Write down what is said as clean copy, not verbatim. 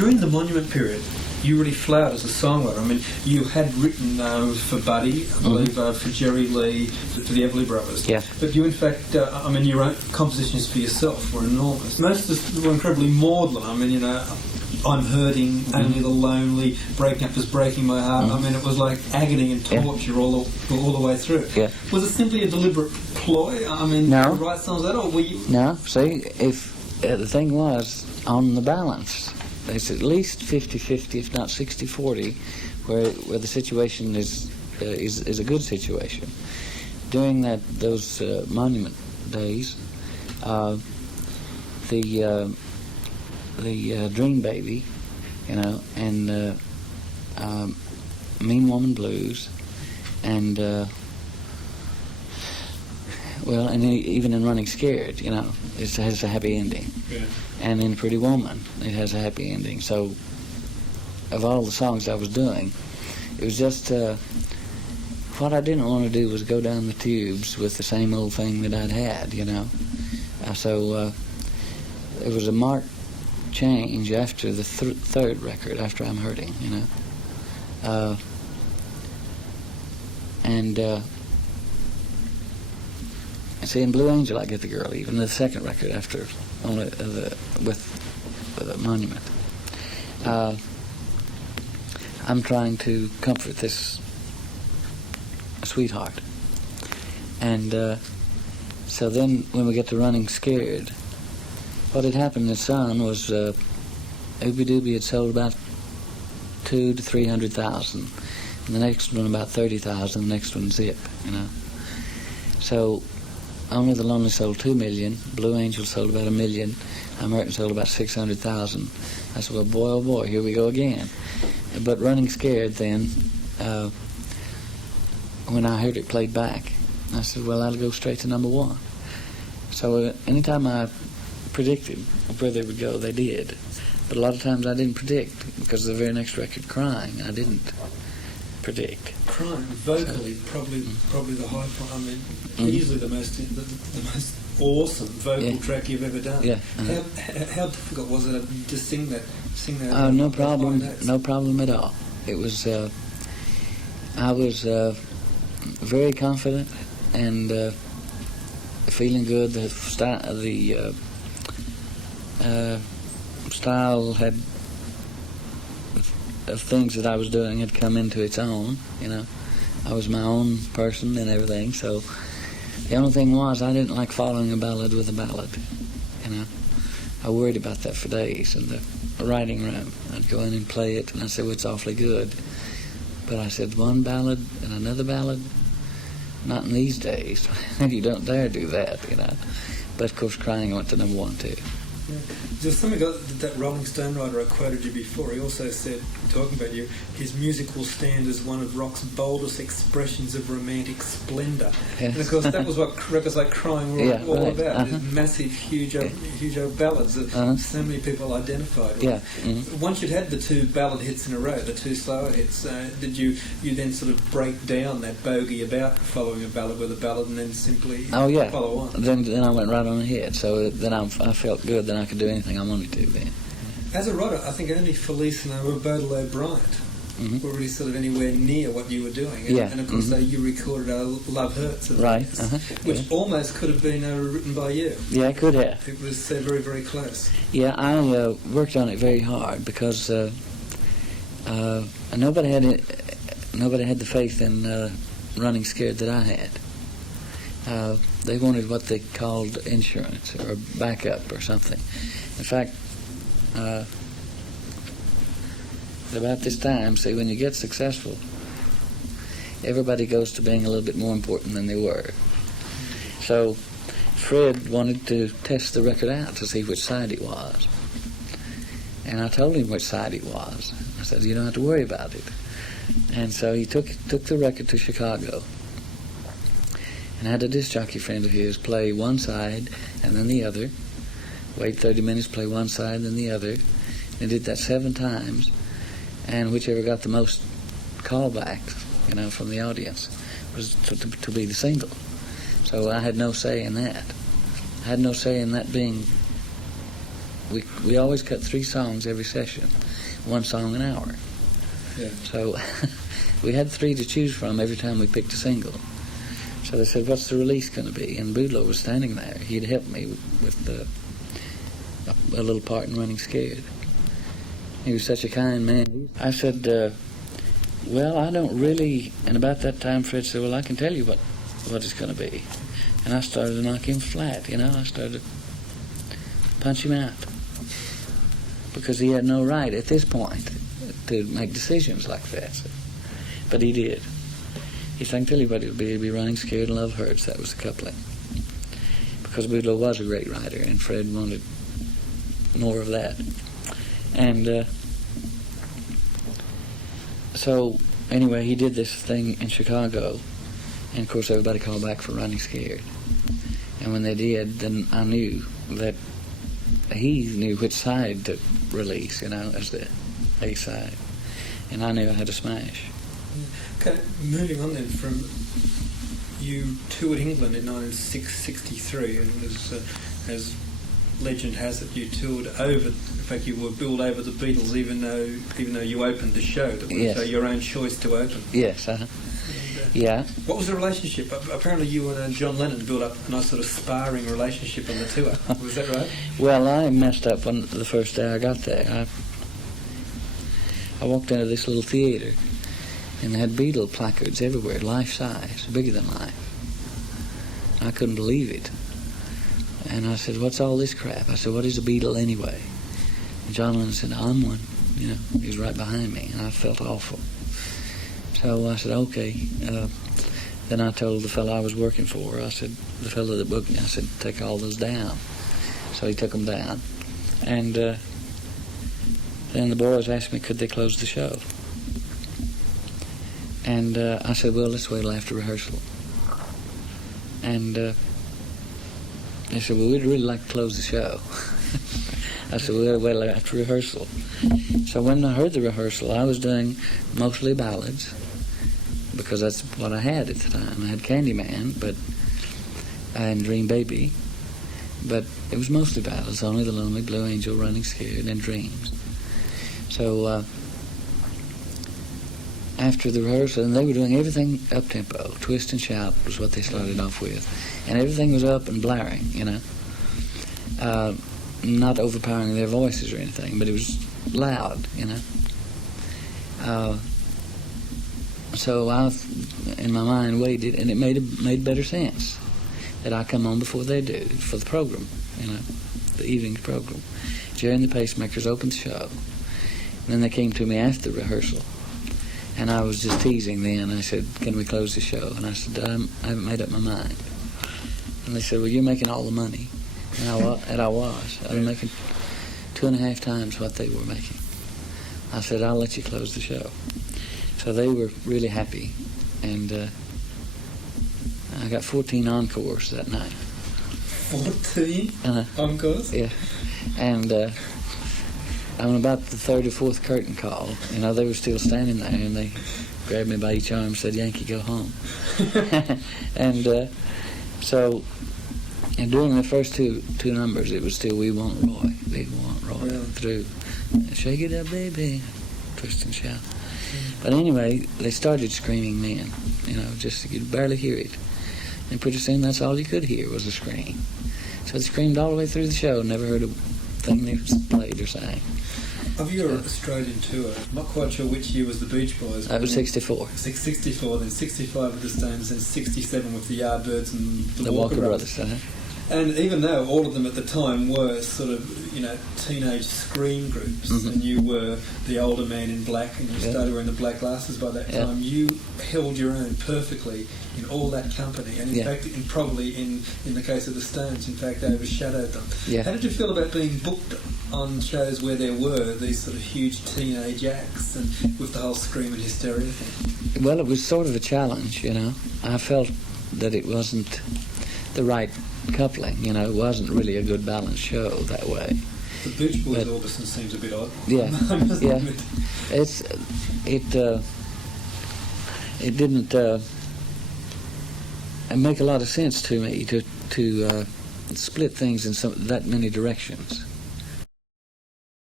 during the Monument period, you really flowered as a songwriter. I mean, you had written for Buddy, I believe, for Jerry Lee, for the Everly Brothers. Yeah. But you, in fact, your own compositions for yourself were enormous. Most of them were incredibly maudlin. I mean, I'm hurting, only the lonely, breaking up is breaking my heart. I mean, it was like agony and torture all the way through. Yeah. Was it simply a deliberate ploy? I mean, No. to write songs like that, or were you... No, see, if the thing was, on the balance, it's at least 50-50, if not 60-40, where the situation is a good situation. During those Monument days, the Dream Baby, and Mean Woman Blues, and and even in Running Scared, it has a happy ending. Yeah. And in Pretty Woman, it has a happy ending. So, of all the songs I was doing, it was just what I didn't want to do was go down the tubes with the same old thing that I'd had, So it was a marked change after the third record, after I'm Hurting, See, in Blue Angel, I Get the Girl, even the second record after with Monument. I'm trying to comfort this sweetheart. And so then when we get to Running Scared, what had happened in the Sun was Ooby Dooby had sold about 200,000 to 300,000. And the next one about 30,000, the next one zip, So Only the Lonely sold 2 million. Blue Angel sold about 1 million. I'm Hurting sold about 600,000. I said, well, boy, oh boy, here we go again. But Running Scared then, when I heard it played back, I said, well, I'll go straight to number 1. So anytime I predicted where they would go, they did. But a lot of times I didn't predict, because the very next record, Crying, I didn't predict. Crying, vocally, probably the high point. I mean, easily the most awesome vocal track you've ever done. Yeah. How difficult was it to sing that? Oh, no problem at all. It was. I was very confident and feeling good. The style had of things that I was doing had come into its own. I was my own person and everything. So the only thing was, I didn't like following a ballad with a ballad. I worried about that for days in the writing room. I'd go in and play it, and I said, well, it's awfully good. But I said, one ballad and another ballad, not in these days. You don't dare do that, But of course, Crying went to number 1 too. Yeah. There's something that Rolling Stone writer I quoted you before. He also said, talking about you, his music will stand as one of rock's boldest expressions of romantic splendour. Yes. And of course, that was what records like Crying were all about. These massive, huge old ballads that so many people identified with. Yeah. Once you'd had the 2 ballad hits in a row, the 2 slower hits, did you then sort of break down that bogey about following a ballad with a ballad and then simply follow on? Then I went right on ahead. So then I felt good that I could do anything I wanted to then. As a writer, I think only Felice and Baudelaire Bryant were really sort of anywhere near what you were doing. And of course, you recorded Love Hurts, right? Which almost could have been written by you. Yeah, it could have. It was very, very close. Yeah, I worked on it very hard because nobody had the faith in Running Scared that I had. They wanted what they called insurance or backup or something. In fact, about this time, see, when you get successful, everybody goes to being a little bit more important than they were. So Fred wanted to test the record out to see which side it was. And I told him which side it was. I said, you don't have to worry about it. And so he took the record to Chicago and had a disc jockey friend of his play one side and then the other, wait 30 minutes, play one side, then the other. They did that 7 times, and whichever got the most callbacks, from the audience, was to be the single. So I had no say in that. I had no say in that being we always cut 3 songs every session, 1 song an hour. Yeah. So we had 3 to choose from every time we picked a single. So they said, what's the release going to be? And Boudleaux was standing there. He'd helped me with a little part in Running Scared. He was such a kind man. I said, well, I don't really... And about that time, Fred said, well, I can tell you what it's going to be. And I started to knock him flat, you know. I started to punch him out. Because he had no right at this point to make decisions like that. So, but he did. He said, I can tell you what it'll be. It'll be Running Scared and Love Hurts. That was the coupling. Because Boudleaux was a great writer, and Fred wanted more of that. And so, anyway, he did this thing in Chicago. And, of course, everybody called back for Running Scared. And when they did, then I knew that he knew which side to release, you know, as the A side. And I knew I had to smash. Okay, moving on then from you toured England in 1963, and as legend has it, you toured over. In fact, you were billed over the Beatles, even though you opened the show. That was Yes. your own choice to open. Yes, yeah. What was the relationship? Apparently, you and John Lennon built up a nice sort of sparring relationship on the tour. Was that right? Well, I messed up when the first day I got there. I walked into this little theater, and they had Beatle placards everywhere, life-size, bigger than life. I couldn't believe it. And I said, what's all this crap? I said, what is a Beatle anyway? And John Lennon said, I'm one. You know, he was right behind me, and I felt awful. So I said, okay. Then I told the fellow I was working for, I said, the fellow that booked me, I said, take all those down. So he took them down. And then the boys asked me, could they close the show? And I said, well, let's wait till after rehearsal. And they said, well, we'd really like to close the show. I said, well, wait till after rehearsal. So when I heard the rehearsal, I was doing mostly ballads, because that's what I had at the time. I had Candyman, and Dream Baby, but it was mostly ballads, Only the Lonely, Blue Angel, Running Scared, and Dreams. So after the rehearsal, and they were doing everything up-tempo, Twist and Shout was what they started off with, and everything was up and blaring, you know, not overpowering their voices or anything, but it was loud, you know. So I, in my mind, waited, and it made better sense that I come on before they do for the program, you know, the evening program. Jerry and the Pacemakers opened the show, and then they came to me after the rehearsal, and I was just teasing then. I said, can we close the show? And I said, I haven't made up my mind. And they said, well, you're making all the money. And I was. I was making 2.5 times what they were making. I said, I'll let you close the show. So they were really happy, and I got 14 encores that night. 14 encores? Yeah. And on about the 3rd or 4th curtain call, you know, they were still standing there, and they grabbed me by each arm and said, Yankee, go home. And so, and during the first two numbers, it was still We Want Roy, We Want Roy, yeah. Through Shake It Up, Baby, Twist and Shout. But anyway, they started screaming then, you know, just you could barely hear it. And pretty soon that's all you could hear was a scream. So they screamed all the way through the show, never heard a thing they played or sang. Of your Australian tour, I'm not quite sure which year was the Beach Boys. That was 64. 64, then 65 with the Stones, then 67 with the Yardbirds and the Walker Brothers. And even though all of them at the time were sort of, you know, teenage scream groups, Mm-hmm. and you were the older man in black, and you started wearing the black glasses by that time, you held your own perfectly in all that company, and in fact, probably in the case of the Stones, in fact, overshadowed them. Yeah. How did you feel about being booked on shows where there were these sort of huge teenage acts, and with the whole scream and hysteria thing? Well, it was sort of a challenge, you know. I felt that it wasn't the right coupling, you know. It wasn't really a good balanced show that way. The Beach Boys Orbison seems a bit odd. Yeah, yeah. It didn't make a lot of sense to me to split things in that many directions.